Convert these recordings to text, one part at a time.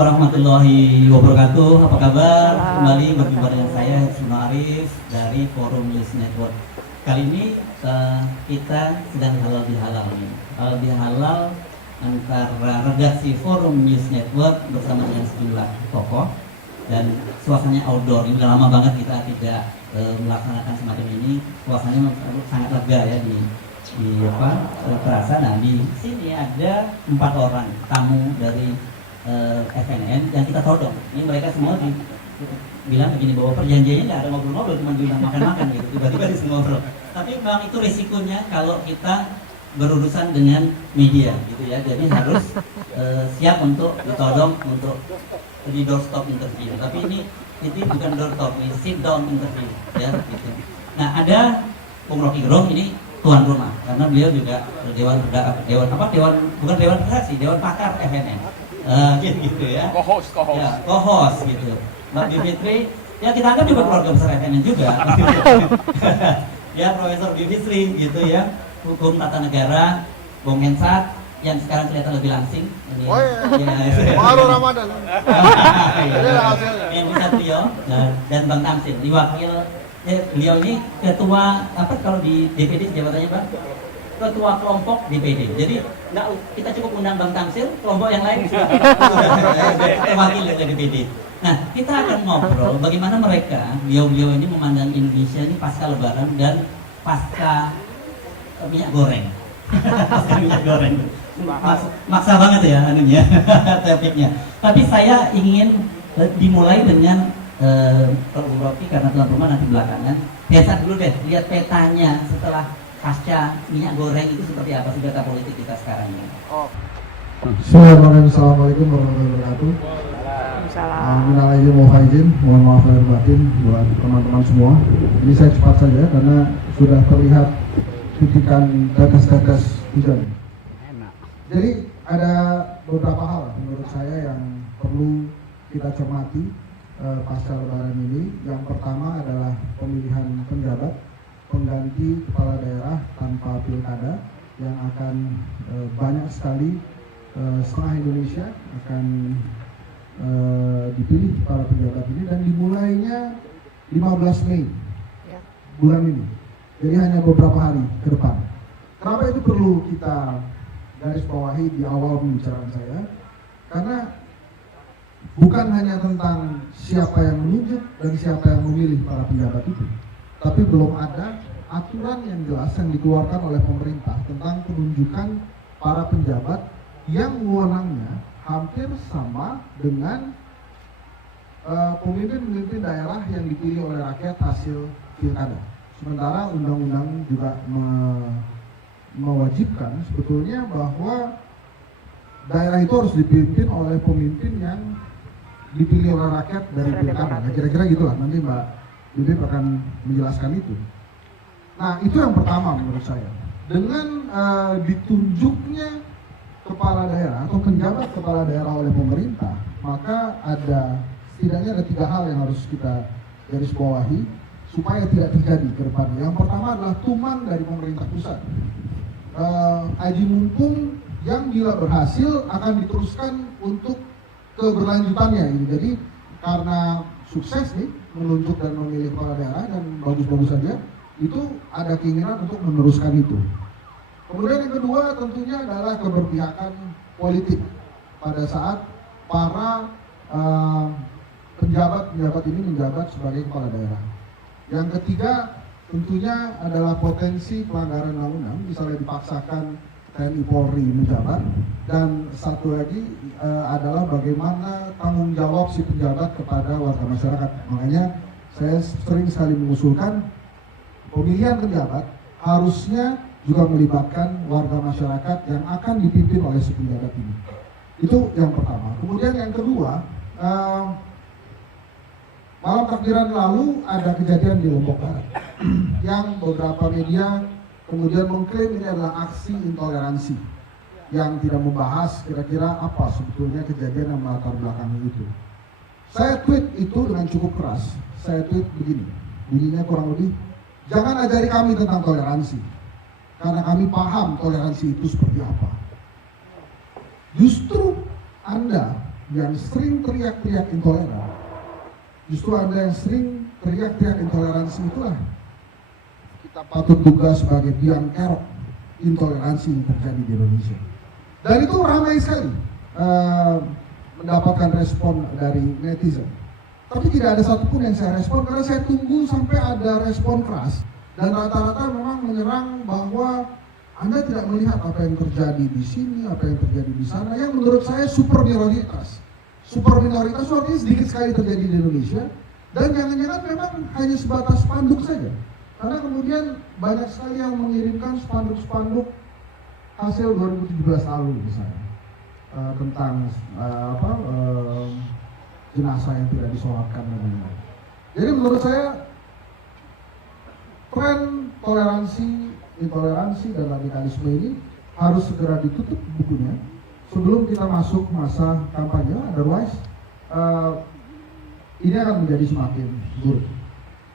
warahmatullahi wabarakatuh. Apa kabar? Kembali berjumpa dengan saya Suno Arif dari Forum News Network. Kali ini kita sedang halal bihalal nih. Halal bihalal antara redaksi Forum News Network bersama dengan sejumlah tokoh dan suasananya outdoor. Ini udah lama banget kita tidak melaksanakan semacam ini. Suasananya sangat lega ya di terasa. Nah, di sini ada 4 orang tamu dari FNN yang kita todong. Ini mereka semua bilang begini bahwa perjanjiannya nggak ada ngobrol-ngobrol, cuma bilang makan-makan gitu. Tiba-tiba di ngobrol. Tapi memang itu risikonya kalau kita berurusan dengan media gitu ya. Jadi harus siap untuk ditodong untuk di doorstop interview. Tapi ini bukan doorstop, ini sit down interview ya gitu. Nah, ada Bung Rocky Gerung ini tuan rumah karena beliau juga dewan redaksi, dewan pakar FNN. Gitu ya. Co-host. Ya, co-host gitu. Mbak Bivitri, ya kita anggap juga keluarga besar FNN juga. Ya, Profesor Bivitri gitu ya. Hukum tata negara, Bung Hensat yang sekarang kelihatan lebih langsing. Oh iya. Malu Ramadan. Ini Bung Satrio dan Bang Tamsin, diwakil beliau ini ketua apa kalau di DPD jabatannya Bang? Ketua kelompok DPD. Jadi kita cukup undang Bang Tamsil, kelompok yang lain wakil dari DPD. Nah, kita akan ngobrol bagaimana mereka beliau-beliau ini memandang Indonesia ini pasca Lebaran dan pasca minyak goreng. Pasca minyak goreng. Maksa banget ya anunya, topiknya. Tapi saya ingin dimulai dengan Bung Rocky karena tuan rumah nanti belakangan. Biasa dulu deh, lihat petanya setelah pasca minyak goreng itu seperti apa sih peta politik kita sekarang ini. Assalamualaikum warahmatullahi wabarakatuh. Bismillahirrahmanirrahim. Mohon maaf lahir batin buat teman-teman semua. Ini saya cepat saja karena sudah terlihat titikan tetes-tetes hujan. Jadi ada beberapa hal menurut saya yang perlu kita cermati pasca Lebaran ini. Yang pertama adalah pemilihan penjabat pengganti kepala daerah tanpa pilkada yang akan banyak sekali setengah Indonesia akan dipilih para penjabat ini dan dimulainya 15 Mei bulan ini. Jadi hanya beberapa hari ke depan. Kenapa itu perlu kita garis bawahi di awal pembicaraan saya? Karena bukan hanya tentang siapa yang menunjuk dan siapa yang memilih para penjabat itu, tapi belum ada aturan yang jelas yang dikeluarkan oleh pemerintah tentang penunjukan para penjabat yang wewenangnya hampir sama dengan pemimpin-pemimpin daerah yang dipilih oleh rakyat hasil pilkada. Sementara undang-undang juga mewajibkan sebetulnya bahwa daerah itu harus dipimpin oleh pemimpin yang dipilih oleh rakyat dari pilkada. Nah, kira-kira gitulah. Nanti Mbak Bibip akan menjelaskan itu. Nah, itu yang pertama menurut saya. Dengan ditunjuknya kepala daerah atau penjabat kepala daerah oleh pemerintah, maka setidaknya ada 3 hal yang harus kita garis bawahi supaya tidak terjadi ke depannya. Yang pertama adalah tuman dari pemerintah pusat. Aji mumpung yang bila berhasil akan diteruskan untuk keberlanjutannya ini. Jadi karena sukses nih menunjuk dan memilih kepala daerah dan bagus-bagus saja, itu ada keinginan untuk meneruskan itu. Kemudian yang kedua tentunya adalah keberpihakan politik pada saat para penjabat ini menjabat sebagai kepala daerah. Yang ketiga tentunya adalah potensi pelanggaran undang-undang, misalnya dipaksakan TNI Polri menjabat. Dan satu lagi adalah bagaimana tanggung jawab si penjabat kepada warga masyarakat. Makanya saya sering sekali mengusulkan pemilihan penjabat harusnya juga melibatkan warga masyarakat yang akan dipimpin oleh si penjabat ini. Itu yang pertama. Kemudian yang kedua, malam takbiran lalu ada kejadian di Lombok Barat yang beberapa media kemudian mengklaim ini adalah aksi intoleransi yang tidak membahas kira-kira apa sebetulnya kejadian yang melatar belakangi itu. Saya tweet itu dengan cukup keras. Saya tweet begini, bunyinya kurang lebih, jangan ajari kami tentang toleransi, karena kami paham toleransi itu seperti apa. Justru Anda yang sering teriak-teriak intoleran, justru Anda yang sering teriak-teriak intoleransi itulah kita patut duga sebagai biang kerok intoleransi yang terjadi di Indonesia. Dan itu ramai sekali mendapatkan respon dari netizen. Tapi tidak ada satupun yang saya respon karena saya tunggu sampai ada respon keras. Dan rata-rata memang menyerang bahwa Anda tidak melihat apa yang terjadi di sini, apa yang terjadi di sana, yang menurut saya super minoritas. Super minoritas itu artinya sedikit sekali terjadi di Indonesia, dan jangan-jangan memang hanya sebatas spanduk saja. Karena kemudian banyak sekali yang mengirimkan spanduk-spanduk hasil 2017 lalu misalnya, tentang jenazah yang tidak disolatkan dan lain-lain. Jadi menurut saya tren toleransi, intoleransi dan radikalisme ini harus segera ditutup bukunya sebelum kita masuk masa kampanye. Otherwise ini akan menjadi semakin buruk.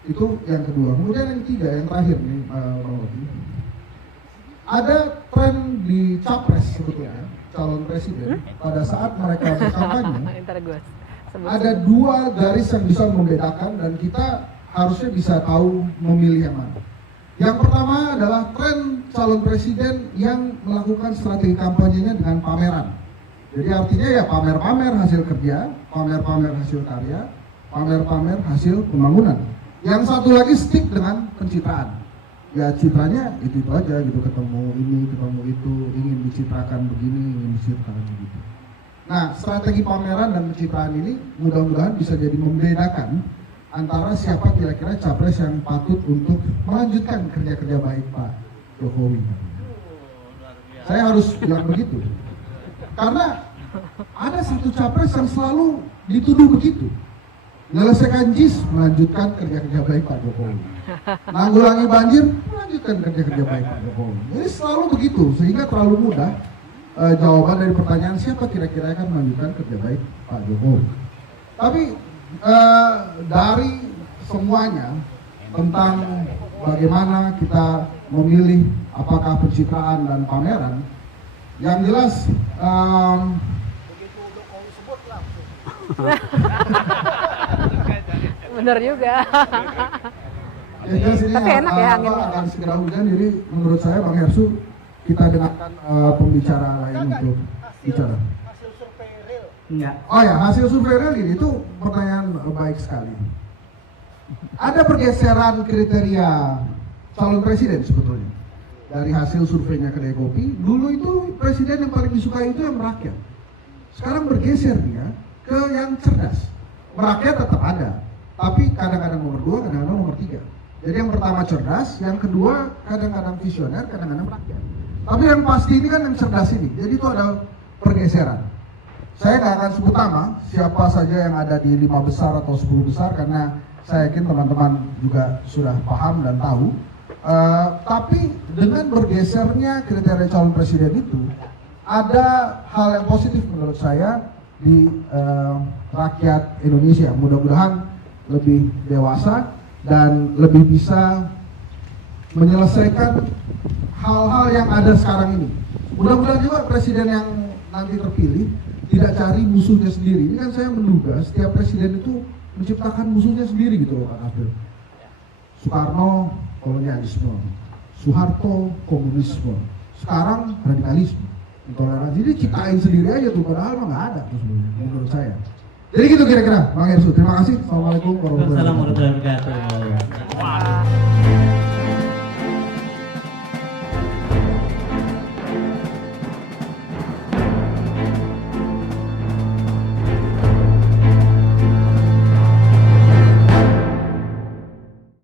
Itu yang kedua. Kemudian yang ketiga, yang terakhir nih, Bang Robi, ada tren di capres sebetulnya, calon presiden pada saat mereka berkampanye. Ada dua garis yang bisa membedakan dan kita harusnya bisa tahu memilih yang mana. Yang pertama adalah tren calon presiden yang melakukan strategi kampanyenya dengan pameran. Jadi artinya ya pamer-pamer hasil kerja, pamer-pamer hasil karya, pamer-pamer hasil pembangunan. Yang satu lagi stick dengan pencitraan. Ya citranya itu aja gitu, ketemu ini, ketemu itu, ingin dicitrakan begini, ingin dicitrakan begitu. Nah, strategi pameran dan pencitraan ini mudah-mudahan bisa jadi membedakan antara siapa kira-kira capres yang patut untuk melanjutkan kerja-kerja baik Pak Jokowi. Saya harus bilang begitu. Karena ada satu capres yang selalu dituduh begitu. Menyelesaikan JIS, melanjutkan kerja-kerja baik Pak Jokowi. Nanggulangi banjir, melanjutkan kerja-kerja baik Pak Jokowi. Jadi selalu begitu, sehingga terlalu mudah jawaban dari pertanyaan siapa kira-kira akan melanjutkan kerja baik Pak Jokowi. Tapi dari semuanya tentang bagaimana kita memilih apakah pencitraan dan pameran, yang jelas bener juga. Tapi enak ya angin. Akan segera hujan, jadi menurut saya Bang Hersu kita dengarkan pembicara lain untuk bicara. Hasil survei real. Enggak. Oh ya, hasil survei real ini itu pertanyaan baik sekali. Ada pergeseran kriteria calon presiden sebetulnya dari hasil surveinya Kedai Kopi. Dulu itu presiden yang paling disukai itu yang merakyat. Sekarang bergeser dia ke yang cerdas. Merakyat tetap ada, tapi kadang-kadang nomor 2, kadang-kadang nomor 3. Jadi yang pertama cerdas, yang kedua kadang-kadang visioner, kadang-kadang merakyat. Tapi yang pasti ini kan yang cerdas ini. Jadi itu ada pergeseran. Saya nggak akan sebut nama siapa saja yang ada di 5 besar atau 10 besar karena saya yakin teman-teman juga sudah paham dan tahu. Tapi dengan bergesernya kriteria calon presiden itu ada hal yang positif menurut saya di rakyat Indonesia. Mudah-mudahan lebih dewasa dan lebih bisa menyelesaikan hal-hal yang ada sekarang ini. Mudah-mudahan juga presiden yang nanti terpilih tidak cari musuhnya sendiri. Ini kan saya menduga setiap presiden itu menciptakan musuhnya sendiri gitu loh, Kak Abdul. Soekarno kolonialisme, Soeharto komunisme, sekarang radikalisme, intoleransi. Jadi ciptain sendiri aja tuh, padahal mah nggak ada tuh sebenarnya menurut saya. Jadi gitu kira-kira, Bang Hersu. Terima kasih. Assalamualaikum warahmatullahi wabarakatuh. Assalamualaikum warahmatullahi wabarakatuh.